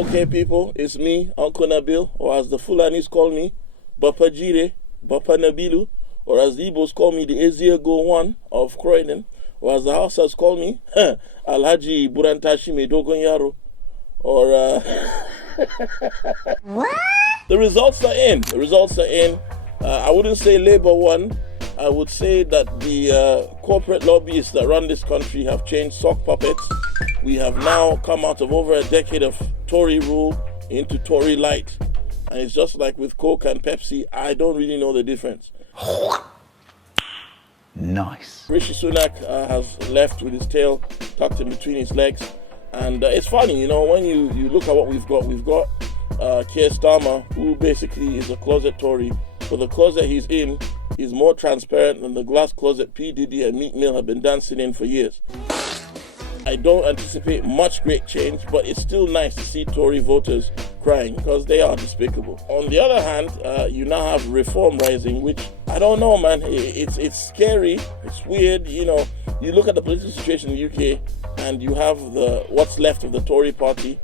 Okay, people, it's me, Uncle Nabil, or as the Fulanis call me, Bapa Jire, Bapa Nabilu, or as the Igbos call me, the Ezia Go One of Croydon, or as the Hausas call me, Alhaji Burantashi Medogonyaro, or What? The results are in. I wouldn't say Labour won. I would say that the corporate lobbyists that run this country have changed sock puppets. We have now come out of over a decade of Tory rule into Tory light. And it's just like with Coke and Pepsi, I don't really know the difference. Nice. Rishi Sunak has left with his tail tucked in between his legs. And it's funny, when you look at what we've got Keir Starmer, who basically is a closet Tory. For the closet he's in, he's more transparent than the glass closet P. Diddy and Meek Mill have been dancing in for years. I don't anticipate much great change, but it's still nice to see Tory voters crying because they are despicable. On the other hand, you now have Reform rising, which I don't know, man. It's scary. It's weird. You look at the political situation in the UK, and you have what's left of the Tory party,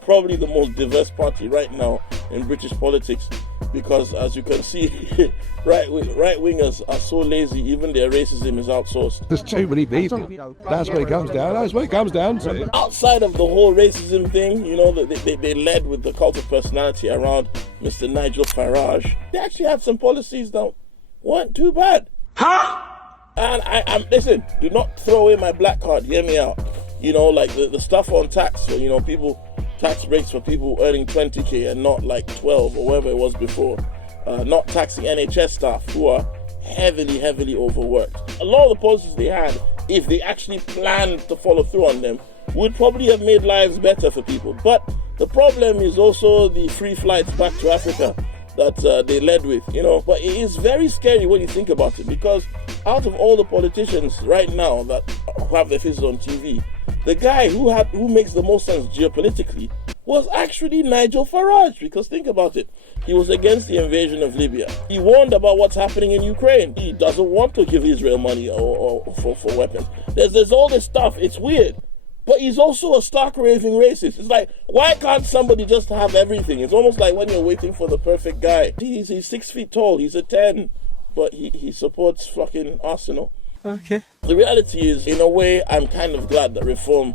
probably the most diverse party right now in British politics. Because as you can see, right-wingers are so lazy, even their racism is outsourced. There's too many people. That's what it comes down. That's what it comes down to. Outside of the whole racism thing, they led with the cult of personality around Mr. Nigel Farage. They actually had some policies that weren't too bad. Huh? And listen, do not throw away my black card, hear me out. Like the stuff on tax, so, people... tax breaks for people earning 20k and not like 12 or whatever it was before. Not taxing NHS staff who are heavily overworked. A lot of the policies they had, if they actually planned to follow through on them, would probably have made lives better for people. But the problem is also the free flights back to Africa that they led with, But it is very scary when you think about it, because out of all the politicians right now that have their faces on TV, the guy who makes the most sense geopolitically was actually Nigel Farage. Because think about it, he was against the invasion of Libya. He warned about what's happening in Ukraine. He doesn't want to give Israel money or for weapons. There's all this stuff. It's weird. But he's also a stark raving racist. It's like, why can't somebody just have everything? It's almost like when you're waiting for the perfect guy. He's 6 feet tall. He's a 10. But he supports fucking Arsenal. Okay. The reality is, in a way, I'm kind of glad that Reform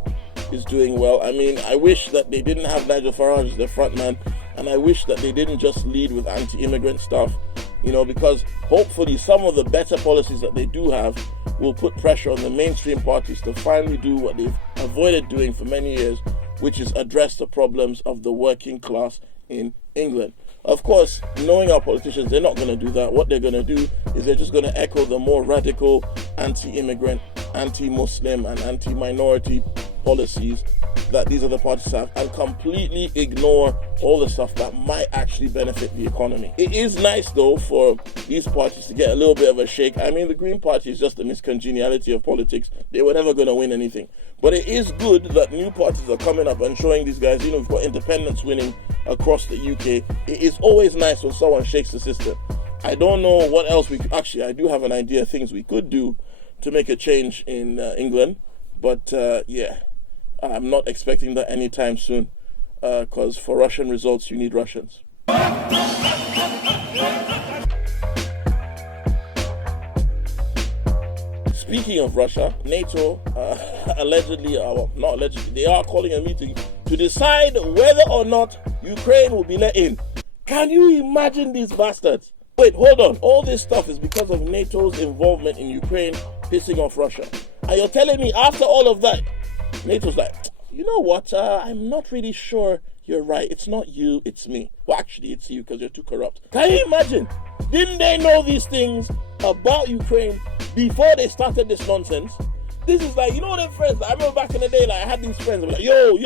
is doing well. I mean, I wish that they didn't have Nigel Farage as their front man, and I wish that they didn't just lead with anti-immigrant stuff, because hopefully some of the better policies that they do have will put pressure on the mainstream parties to finally do what they've avoided doing for many years, which is address the problems of the working class in England. Of course, knowing our politicians, they're not going to do that. What they're going to do is they're just going to echo the more radical anti-immigrant, anti-Muslim and anti-minority policies that these other parties have, and completely ignore all the stuff that might actually benefit the economy. It is nice, though, for these parties to get a little bit of a shake. I mean, the Green Party is just a miscongeniality of politics. They were never going to win anything. But it is good that new parties are coming up and showing these guys, we've got independents winning across the UK. It is always nice when someone shakes the system. I don't know what else actually, I do have an idea of things we could do to make a change in England. But I'm not expecting that anytime soon, because for Russian results, you need Russians. Speaking of Russia, NATO they are calling a meeting to decide whether or not Ukraine will be let in. Can you imagine these bastards? Wait, hold on. All this stuff is because of NATO's involvement in Ukraine pissing off Russia. And you're telling me after all of that, NATO's like, you know what, I'm not really sure you're right. It's not you, it's me. Well, actually, it's you because you're too corrupt. Can you imagine? Didn't they know these things about Ukraine before they started this nonsense? This is like, them friends, I remember back in the day, I had these friends, like, yo,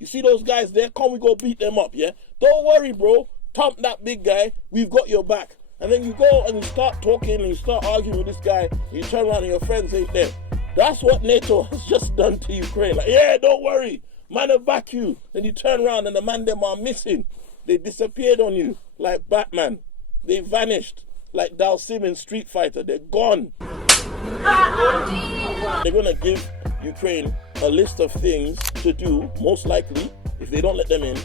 you see those guys there? Come, we go beat them up, yeah? Don't worry, bro. Thump that big guy. We've got your back. And then you go and you start talking and you start arguing with this guy. And you turn around and your friends ain't there. That's what NATO has just done to Ukraine. Like, yeah, don't worry. Man will back you. Then you turn around and the man them are missing. They disappeared on you like Batman. They vanished like Dalsim in Street Fighter. They're gone. They're going to give Ukraine a list of things to do, most likely, if they don't let them in,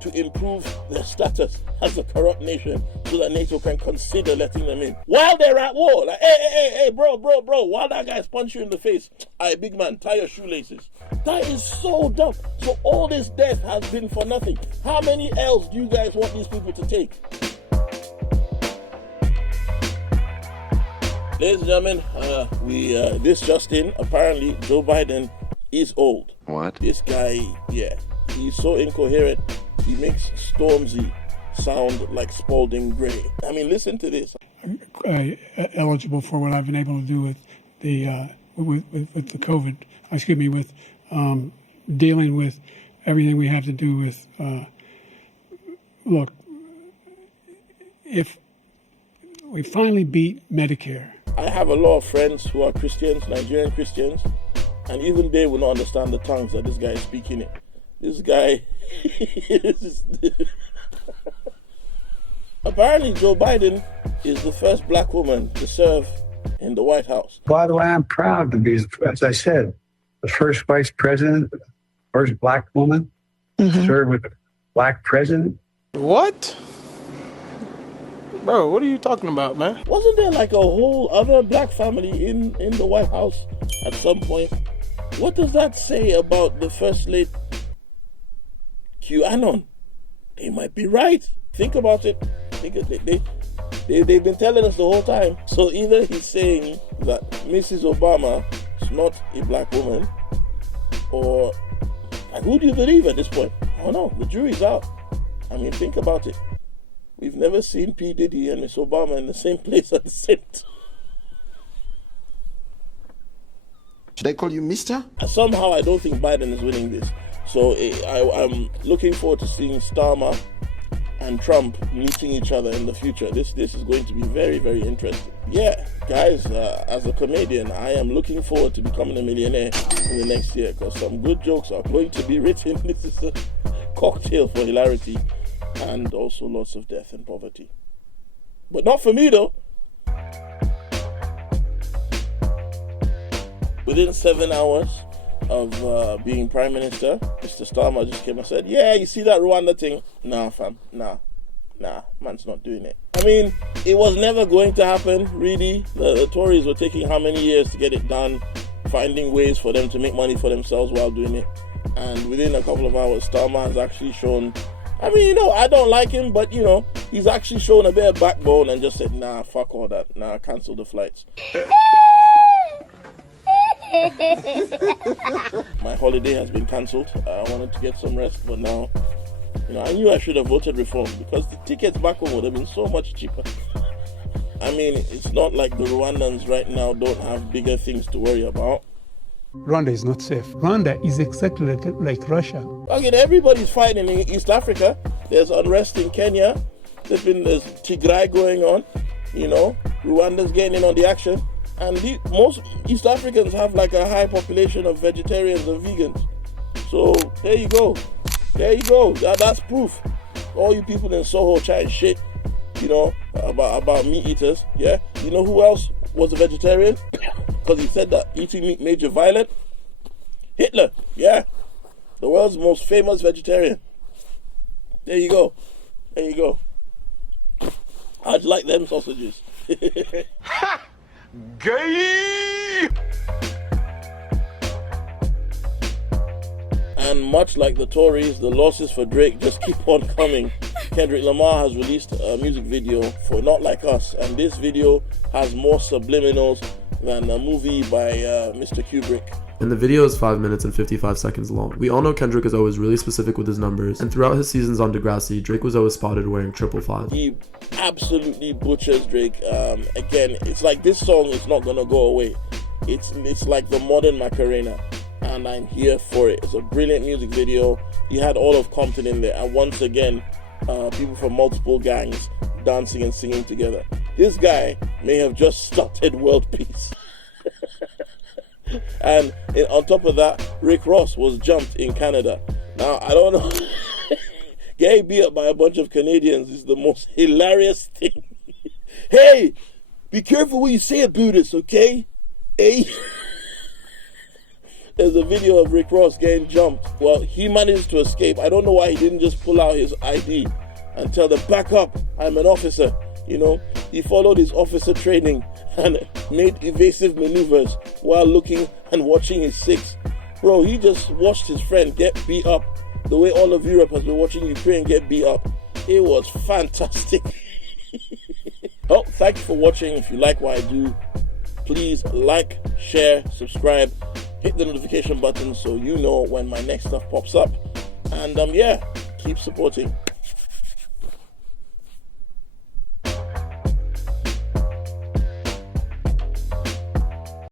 to improve their status as a corrupt nation so that NATO can consider letting them in while they're at war. Like, hey, bro, while that guy's punch you in the face, aye, big man, tie your shoelaces. That is so dumb. So all this death has been for nothing. How many L's do you guys want these people to take? Ladies and gentlemen, this just in, apparently Joe Biden is old. What? This guy, yeah, he's so incoherent. He makes Stormzy sound like Spalding Gray. I mean, listen to this. Eligible for what I've been able to do with the with the COVID. With dealing with everything we have to do with. Look, if we finally beat Medicare. I have a lot of friends who are Christians, Nigerian Christians, and even they will not understand the tongues that this guy is speaking in. This guy apparently Joe Biden is the first black woman to serve in the White House. By the way, I'm proud to be, as I said, the first vice president, first black woman to serve with a black president. What? Bro, what are you talking about, man? Wasn't there like a whole other black family in the White House at some point? What does that say about the First Lady? QAnon. They might be right. Think about it. They've been telling us the whole time. So either he's saying that Mrs. Obama is not a black woman, or like, who do you believe at this point? I don't know. The jury's out. I mean, think about it. We've never seen P. Diddy and Miss Obama in the same place at the same time. Should I call you Mister? Somehow I don't think Biden is winning this. So I'm looking forward to seeing Starmer and Trump meeting each other in the future. This is going to be very, very interesting. Yeah, guys, as a comedian, I am looking forward to becoming a millionaire in the next year because some good jokes are going to be written. This is a cocktail for hilarity and also lots of death and poverty. But not for me, though. Within 7 hours of being Prime Minister, Mr. Starmer just came and said, yeah, you see that Rwanda thing? Nah, fam, nah, man's not doing it. I mean, it was never going to happen, really. The Tories were taking how many years to get it done, finding ways for them to make money for themselves while doing it. And within a couple of hours, Starmer has actually shown, I mean, I don't like him, but, he's actually shown a bit of backbone and just said, nah, fuck all that. Nah, cancel the flights. My holiday has been cancelled. I wanted to get some rest, but now, I knew I should have voted reform because the tickets back home would have been so much cheaper. I mean, it's not like the Rwandans right now don't have bigger things to worry about. Rwanda is not safe. Rwanda is exactly like Russia. Again, everybody's fighting in East Africa. There's unrest in Kenya. There's Tigray going on. Rwanda's getting in on the action. And most East Africans have like a high population of vegetarians and vegans. So there you go. That's proof. All you people in Soho chatting shit, about meat eaters. Yeah. You know who else was a vegetarian? Because he said that eating meat made you violent. Hitler. Yeah. The world's most famous vegetarian. There you go. How'd you like them sausages? Ha! Gay! And much like the Tories, the losses for Drake just keep on coming. Kendrick Lamar has released a music video for Not Like Us, and this video has more subliminals than a movie by Mr. Kubrick. And the video is 5 minutes and 55 seconds long. We all know Kendrick is always really specific with his numbers, and throughout his seasons on Degrassi, Drake was always spotted wearing 555. He absolutely butchers Drake. Again, it's like this song is not gonna go away. It's like the modern Macarena, and I'm here for it. It's a brilliant music video. He had all of Compton in there, and once again, people from multiple gangs dancing and singing together. This guy may have just started world peace. And on top of that, Rick Ross was jumped in Canada. Now, I don't know. Getting beat up by a bunch of Canadians is the most hilarious thing. Hey, be careful what you say about us, okay? Hey. There's a video of Rick Ross getting jumped. Well, he managed to escape. I don't know why he didn't just pull out his ID and tell them, back up, I'm an officer. You know, he followed his officer training and made evasive maneuvers while looking and watching his six. Bro, he just watched his friend get beat up the way all of Europe has been watching Ukraine get beat up. It was fantastic. Well, thank you for watching. If you like what I do, please like, share, subscribe, hit the notification button so you know when my next stuff pops up. And yeah, keep supporting.